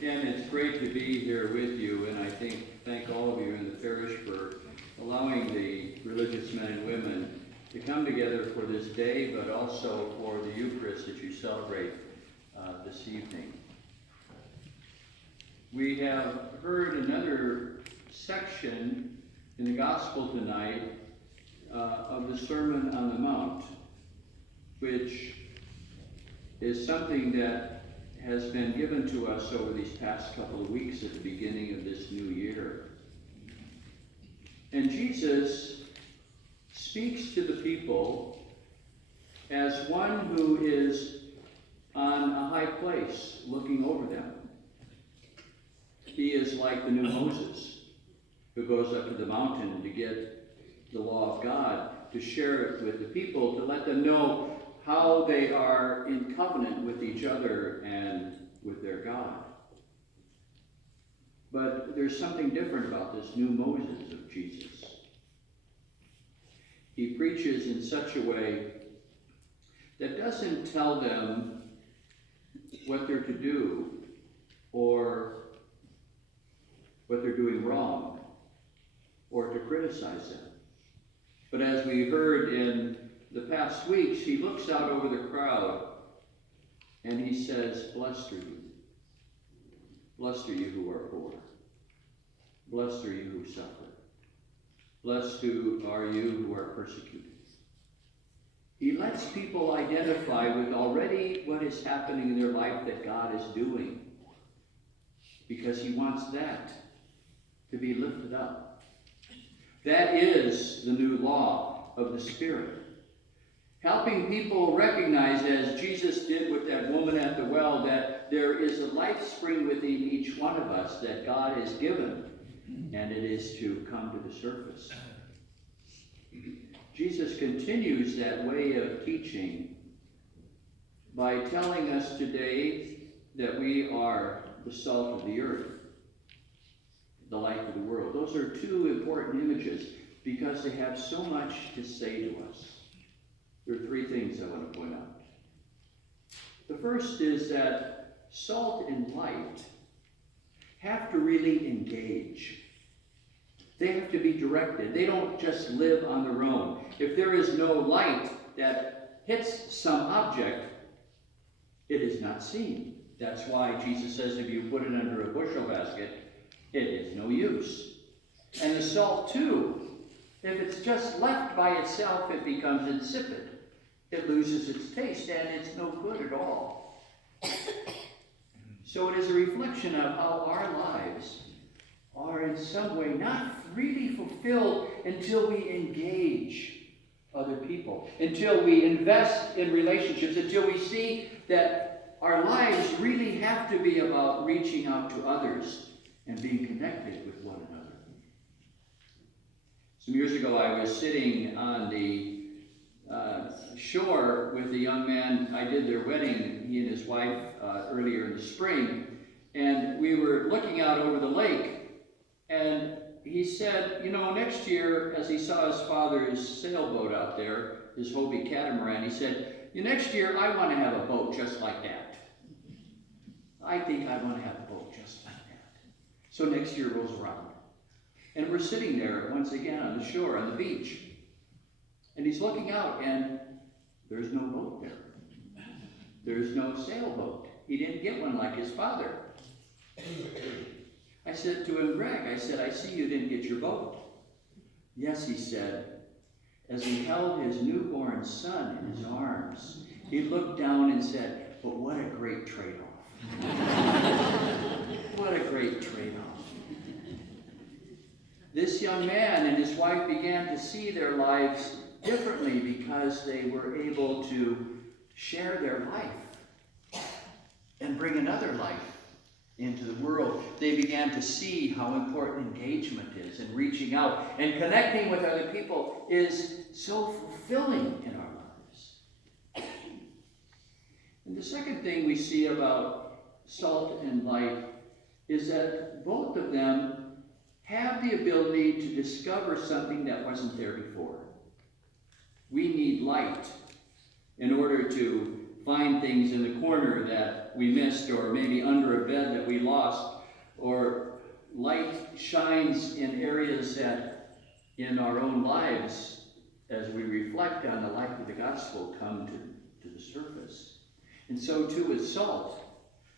Again, it's great to be here with you, and I thank all of you in the parish for allowing the religious men and women to come together for this day, but also for the Eucharist that you celebrate this evening. We have heard another section in the Gospel tonight of the Sermon on the Mount, which is something that has been given to us over these past couple of weeks at the beginning of this new year. And Jesus speaks to the people as one who is on a high place looking over them. He is like the new Moses who goes up to the mountain to get the law of God, to share it with the people, to let them know how they are in covenant with each other and with their God. But there's something different about this new Moses of Jesus. He preaches in such a way that doesn't tell them what they're to do or what they're doing wrong or to criticize them. But as we heard in the past weeks, he looks out over the crowd and he says, "Blessed are you. Blessed are you who are poor. Blessed are you who suffer. Blessed are you who are persecuted." He lets people identify with already what is happening in their life that God is doing, because he wants that to be lifted up. That is the new law of the Spirit. Helping people recognize, as Jesus did with that woman at the well, that there is a life spring within each one of us that God has given, and it is to come to the surface. Jesus continues that way of teaching by telling us today that we are the salt of the earth, the light of the world. Those are two important images because they have so much to say to us. There are three things I want to point out. The first is that salt and light have to really engage. They have to be directed. They don't just live on their own. If there is no light that hits some object, it is not seen. That's why Jesus says if you put it under a bushel basket, it is no use. And the salt too, if it's just left by itself, it becomes insipid. It loses its taste and it's no good at all. So it is a reflection of how our lives are in some way not really fulfilled until we engage other people, until we invest in relationships, until we see that our lives really have to be about reaching out to others and being connected with one another. Some years ago, I was sitting on the shore with a young man. I did their wedding, he and his wife, earlier in the spring, and we were looking out over the lake, and he said, you know, next year, as he saw his father's sailboat out there, his Hobie catamaran, he said, next year I want to have a boat just like that. I think I want to have a boat just like that. So next year rolls around, and we're sitting there once again on the shore, on the beach, and he's looking out, and there's no boat there. There's no sailboat. He didn't get one like his father. I said to him, Greg, I said, I see you didn't get your boat. Yes, he said, as he held his newborn son in his arms, he looked down and said, but what a great trade-off. What a great trade-off. This young man and his wife began to see their lives differently because they were able to share their life and bring another life into the world. They began to see how important engagement is, and reaching out and connecting with other people is so fulfilling in our lives. And the second thing we see about salt and light is that both of them have the ability to discover something that wasn't there before. We need light in order to find things in the corner that we missed, or maybe under a bed that we lost, or light shines in areas that in our own lives, as we reflect on the life of the gospel, come to the surface. And so too with salt.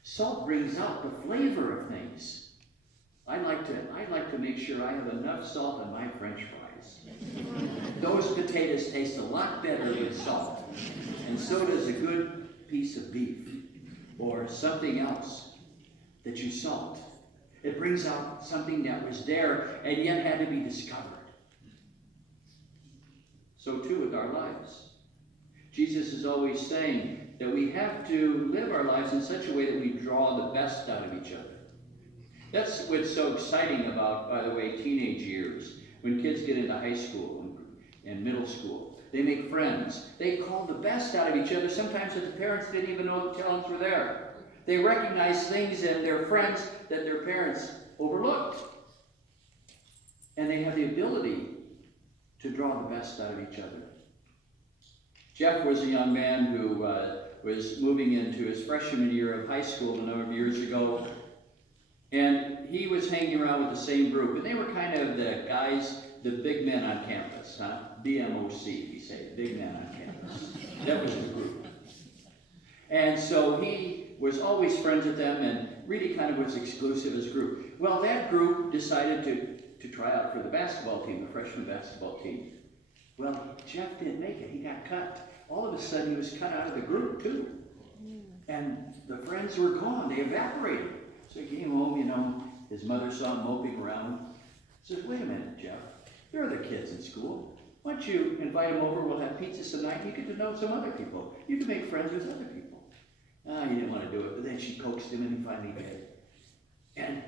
Salt brings out the flavor of things. I like to make sure I have enough salt in my French fries. Those potatoes taste a lot better with salt. And so does a good piece of beef or something else that you salt. It brings out something that was there and yet had to be discovered. So too with our lives. Jesus is always saying that we have to live our lives in such a way that we draw the best out of each other. That's what's so exciting about, by the way, teenage years. When kids get into high school and middle school, they make friends. They call the best out of each other, sometimes that the parents didn't even know the talents were there. They recognize things in their friends that their parents overlooked. And they have the ability to draw the best out of each other. Jeff was a young man who was moving into his freshman year of high school a number of years ago. And he was hanging around with the same group. And they were kind of the guys, the big men on campus, huh? BMOC, we say, big men on campus. That was the group. And so he was always friends with them and really kind of was exclusive as a group. Well, that group decided to try out for the basketball team, the freshman basketball team. Well, Jeff didn't make it. He got cut. All of a sudden, he was cut out of the group, too. And the friends were gone. They evaporated. So he came home, his mother saw him moping around. Says, wait a minute, Jeff. There are the kids in school. Why don't you invite them over? We'll have pizza some night. You get to know some other people. You can make friends with other people. He didn't want to do it, but then she coaxed him and he finally did. And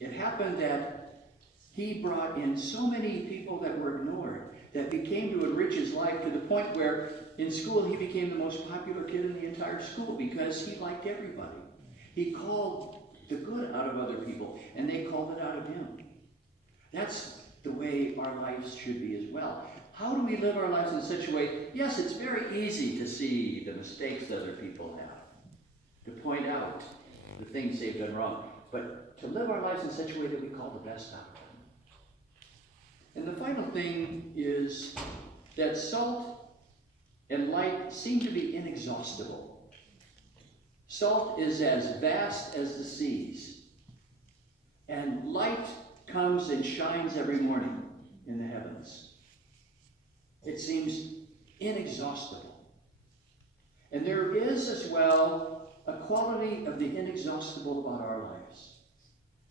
it happened that he brought in so many people that were ignored that became to enrich his life to the point where in school he became the most popular kid in the entire school because he liked everybody. He called the good out of other people, and they called it out of him. That's the way our lives should be as well. How do we live our lives in such a way? Yes, it's very easy to see the mistakes that other people have, to point out the things they've done wrong, but to live our lives in such a way that we call the best out of them. And the final thing is that salt and light seem to be inexhaustible. Salt is as vast as the seas, and light comes and shines every morning in the heavens. It seems inexhaustible. And there is as well a quality of the inexhaustible about our lives,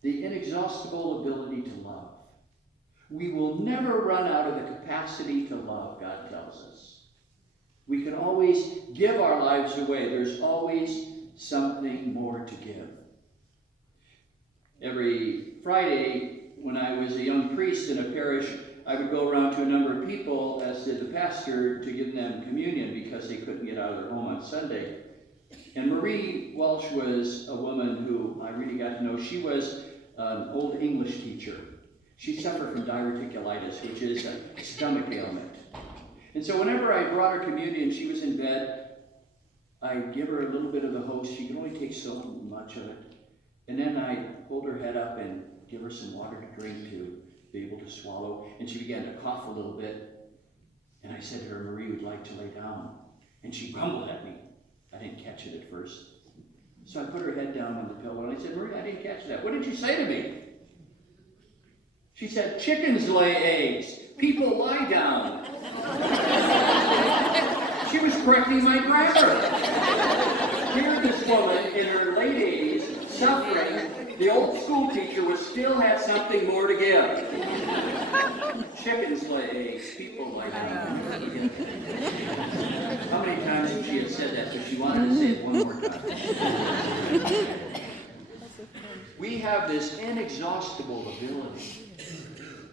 the inexhaustible ability to love. We will never run out of the capacity to love, God tells us. We can always give our lives away. There's always something more to give. Every Friday, when I was a young priest in a parish, I would go around to a number of people, as did the pastor, to give them communion because they couldn't get out of their home on Sunday. And Marie Walsh was a woman who I really got to know. She was an old English teacher. She suffered from diverticulitis, which is a stomach ailment. And so whenever I brought her communion, she was in bed, I'd give her a little bit of the host. She could only take so much of it. And then I'd hold her head up and give her some water to drink to be able to swallow. And she began to cough a little bit. And I said to her, Marie would like to lay down. And she grumbled at me. I didn't catch it at first. So I put her head down on the pillow and I said, Marie, I didn't catch that. What did you say to me? She said, chickens lay eggs. People lie down. She was correcting my grammar. Here this woman in her late 80s, suffering, the old school teacher still had something more to give. Chickens lay eggs, people lie down. How many times did she have said that? But she wanted to say it one more time. We have this inexhaustible ability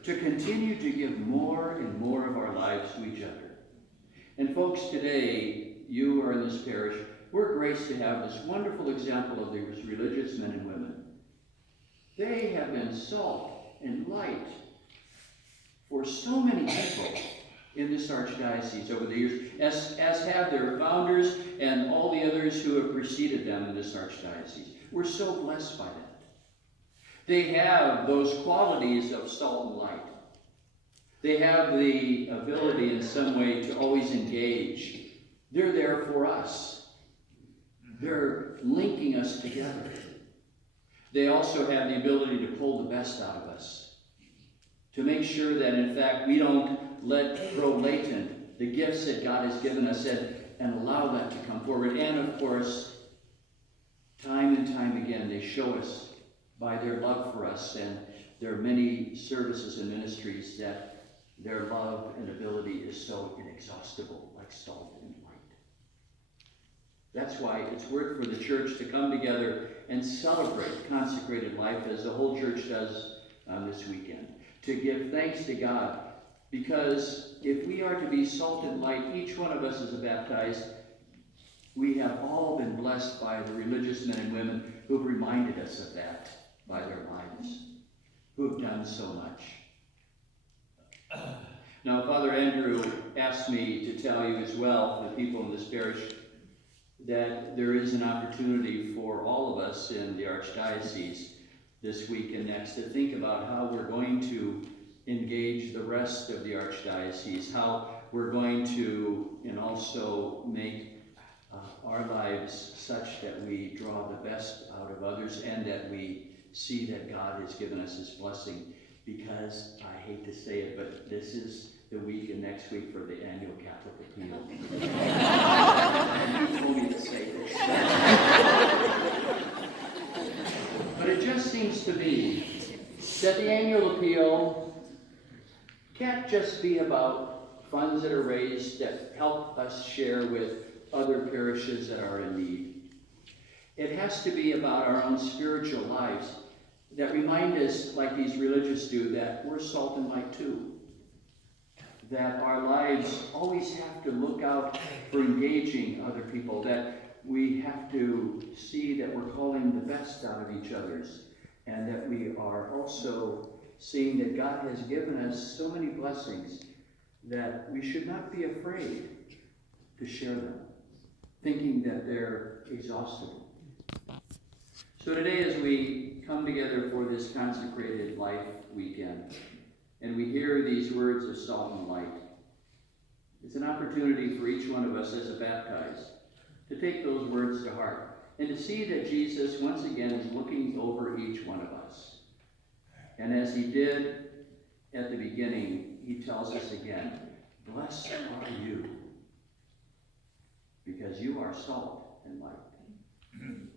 to continue to give more and more of our lives to each other. And folks, today, you are in this parish, we're graced to have this wonderful example of these religious men and women. They have been salt and light for so many people in this archdiocese over the years, as have their founders and all the others who have preceded them in this archdiocese. We're so blessed by that. They have those qualities of salt and light. They have the ability in some way to always engage. They're there for us. They're linking us together. They also have the ability to pull the best out of us, to make sure that, in fact, we don't let grow latent the gifts that God has given us and allow that to come forward. And, of course, time and time again, they show us by their love for us and their many services and ministries that their love and ability is so inexhaustible, like salt and light. That's why it's worth for the church to come together and celebrate consecrated life as the whole church does on this weekend. To give thanks to God, because if we are to be salt and light, each one of us as a baptized, we have all been blessed by the religious men and women who have reminded us of that by their lives, who have done so much. Now, Father Andrew asked me to tell you as well, the people in this parish, that there is an opportunity for all of us in the Archdiocese this week and next to think about how we're going to engage the rest of the Archdiocese, how we're going to and also make our lives such that we draw the best out of others and that we see that God has given us his blessing. Because I hate to say it, but this is the week and next week for the annual Catholic Appeal. You told me to say this. But it just seems to me that the annual appeal can't just be about funds that are raised that help us share with other parishes that are in need. It has to be about our own spiritual lives that remind us, like these religious do, that we're salt and light too. That our lives always have to look out for engaging other people, that we have to see that we're calling the best out of each other's, and that we are also seeing that God has given us so many blessings that we should not be afraid to share them, thinking that they're exhaustible. So today, as we come together for this Consecrated Life weekend, and we hear these words of salt and light, it's an opportunity for each one of us as a baptized to take those words to heart and to see that Jesus once again is looking over each one of us. And as he did at the beginning, he tells us again, blessed are you, because you are salt and light.